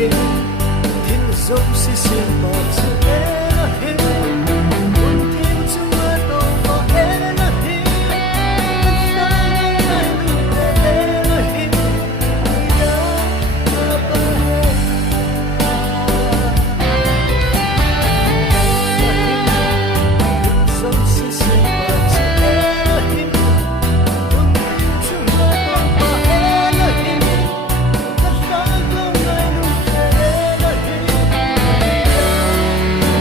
Elohim, thiên dốc sẽ xiên bọt sự Elohim, con thiên chúa tổ vào Elohim, tất cả những ai luôn về Elohim, người đã Abba Elohim, thiên dốc sẽ xiên bọt sự Elohim, con thiên chúa tổ vào Elohim, tất cả những ai luôn về Elohim, người đã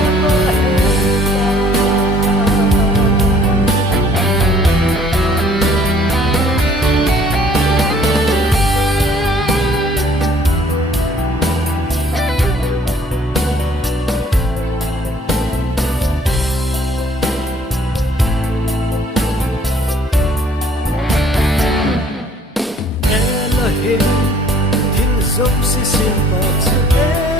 Abba Elohim, thiên dốc sẽ xiên bọt sự Elohim.